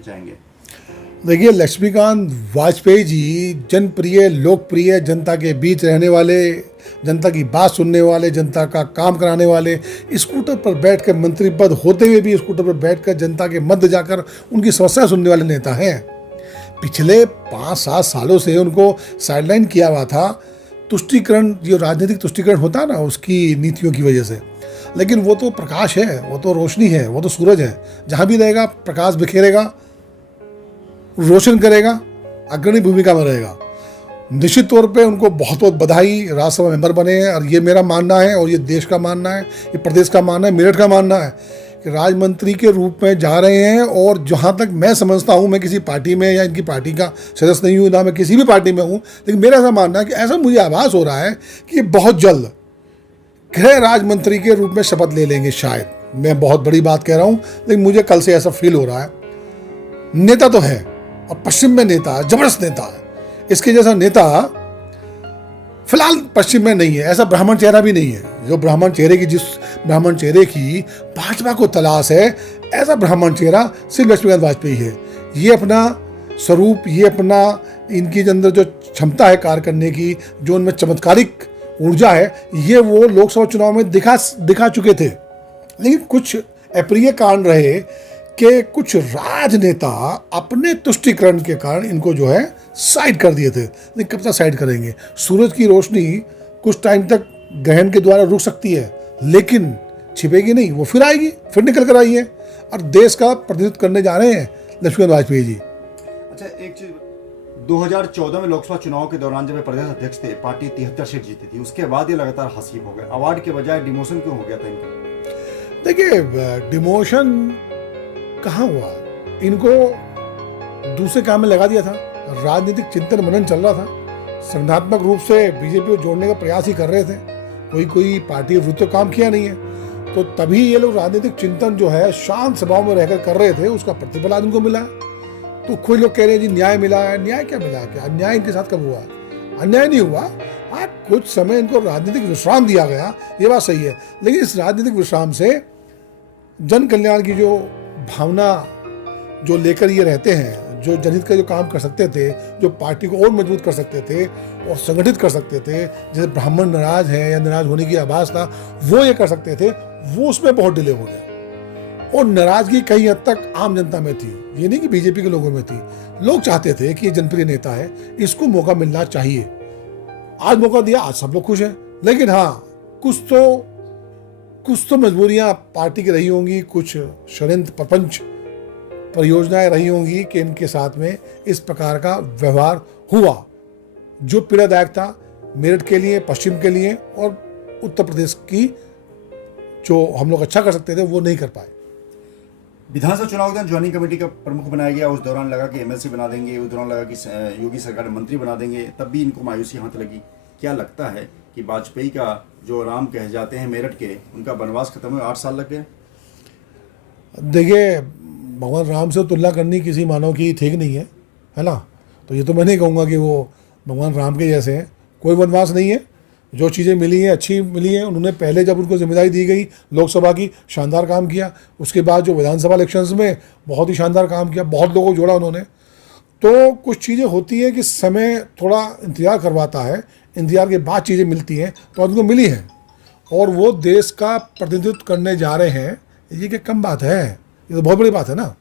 चाहेंगे? देखिए, लक्ष्मीकांत वाजपेयी जी जनप्रिय, लोकप्रिय, जनता के बीच रहने वाले, जनता की बात सुनने वाले, जनता का काम कराने वाले, स्कूटर पर बैठकर मंत्री पद होते हुए भी स्कूटर पर बैठकर जनता के मध्य जाकर उनकी समस्या सुनने वाले नेता हैं। पिछले 5-7 सालों से उनको साइडलाइन किया हुआ था तुष्टीकरण, जो राजनीतिक तुष्टीकरण होता है ना, उसकी नीतियों की वजह से। लेकिन वो तो प्रकाश है, वो तो रोशनी है, वो तो सूरज है, जहाँ भी रहेगा प्रकाश बिखेरेगा, रोशन करेगा, अग्रणी भूमिका में रहेगा। निश्चित तौर पे उनको बहुत बहुत बधाई, राज्यसभा मेंबर बने हैं। और ये मेरा मानना है, और ये देश का मानना है, ये प्रदेश का मानना है, मेरठ का मानना है कि राज्य मंत्री के रूप में जा रहे हैं। और जहाँ तक मैं समझता हूँ, मैं किसी पार्टी में या इनकी पार्टी का सदस्य नहीं हूँ, ना मैं किसी भी पार्टी में हूँ, लेकिन मेरा ऐसा मानना है कि ऐसा मुझे आभास हो रहा है कि ये बहुत जल्द गृह राज्य मंत्री के रूप में शपथ ले लेंगे। शायद मैं बहुत बड़ी बात कह रहा हूँ, लेकिन मुझे कल से ऐसा फील हो रहा है। नेता तो है, और पश्चिम में नेता है, जबरदस्त नेता है। इसके जैसा नेता फिलहाल पश्चिम में नहीं है, ऐसा ब्राह्मण चेहरा भी नहीं है। जो ब्राह्मण चेहरे की, जिस ब्राह्मण चेहरे की भाजपा को तलाश है, ऐसा ब्राह्मण चेहरा सिर्फ लक्ष्मीकांत वाजपेयी है। ये अपना स्वरूप, ये अपना, इनकी अंदर जो क्षमता है कार्य करने की, जो उनमें चमत्कारिक ऊर्जा है, ये वो लोकसभा चुनाव में दिखा चुके थे। लेकिन कुछ अप्रिय कारण रहे कि कुछ राजनेता अपने तुष्टीकरण के कारण इनको जो है साइड कर दिए थे। लेकिन कब तक साइड करेंगे? सूरज की रोशनी कुछ टाइम तक ग्रहण के द्वारा रुक सकती है, लेकिन छिपेगी नहीं, वो फिर आएगी, फिर निकल कर आई है। और देश का प्रतिनिधित्व करने जा रहे हैं लक्ष्मीकांत वाजपेयी जी। अच्छा, एक चीज, 2014 में लोकसभा चुनाव के दौरान जब वे प्रदेश अध्यक्ष थे, पार्टी 73 सीट जीती थी। उसके बाद ये लगातार हसीब हो गए। अवार्ड के बजाय डिमोशन क्यों हो गया था इनका? देखिए, डिमोशन कहाँ हुआ? इनको दूसरे काम में लगा दिया था। राजनीतिक चिंतन मनन चल रहा था, संगठनात्मक रूप से बीजेपी को जोड़ने का प्रयास ही कर रहे थे। कोई पार्टी विरुद्ध तो काम किया नहीं है, तो तभी ये लोग राजनीतिक चिंतन जो है शांत सभाओं में रहकर कर रहे थे, उसका प्रतिफल आज उनको मिला है। तो कोई लोग कह रहे हैं जी न्याय मिला है। न्याय क्या मिला? क्या अन्याय इनके साथ कब हुआ? अन्याय नहीं हुआ। हाँ, कुछ समय इनको राजनीतिक विश्राम दिया गया, ये बात सही है। लेकिन इस राजनीतिक विश्राम से जन कल्याण की जो भावना जो लेकर ये रहते हैं, जो जनहित का जो काम कर सकते थे, जो पार्टी को और मजबूत कर सकते थे और संगठित कर सकते थे, जैसे ब्राह्मण नाराज है या नाराज होने की आभास था, वो ये कर सकते थे, वो उसमें बहुत डिले हो गया। और नाराजगी कई हद तक आम जनता में थी, ये नहीं कि बीजेपी के लोगों में थी। लोग चाहते थे कि ये जनप्रिय नेता है, इसको मौका मिलना चाहिए। आज मौका दिया, आज सब लोग खुश हैं। लेकिन हाँ, कुछ तो मजबूरियां पार्टी की रही होंगी, कुछ षड्यंत्र प्रपंच परियोजनाएं रही होंगी कि इनके साथ में इस प्रकार का व्यवहार हुआ, जो पीड़ादायक था मेरठ के लिए, पश्चिम के लिए, और उत्तर प्रदेश की जो हम लोग अच्छा कर सकते थे वो नहीं कर पाए। विधानसभा चुनाव के दौरान ज्वाइनिंग कमेटी का प्रमुख बनाया गया। उस दौरान लगा कि एमएलसी बना देंगे, उस दौरान लगा कि योगी सरकार में मंत्री बना देंगे, तब भी इनको मायूसी हाथ लगी। क्या लगता है कि वाजपेयी का जो राम कहे जाते हैं मेरठ के, उनका वनवास खत्म हुए 8 साल लग गए? देखिए, भगवान राम से तुलना करनी किसी मानव की ठीक नहीं है ना? तो ये तो मैं नहीं कहूँगा कि वो भगवान राम के जैसे हैं। कोई वनवास नहीं है। जो चीज़ें मिली हैं अच्छी मिली हैं। उन्होंने पहले जब उनको जिम्मेदारी दी गई लोकसभा की, शानदार काम किया। उसके बाद जो विधानसभा इलेक्शंस में बहुत ही शानदार काम किया, बहुत लोगों को जोड़ा उन्होंने। तो कुछ चीज़ें होती हैं कि समय थोड़ा इंतजार करवाता है, इंतजार के बाद चीज़ें मिलती हैं, तो उनको मिली हैं और वो देश का प्रतिनिधित्व करने जा रहे हैं। ये क्या कम बात है? ये तो बहुत बड़ी बात है ना।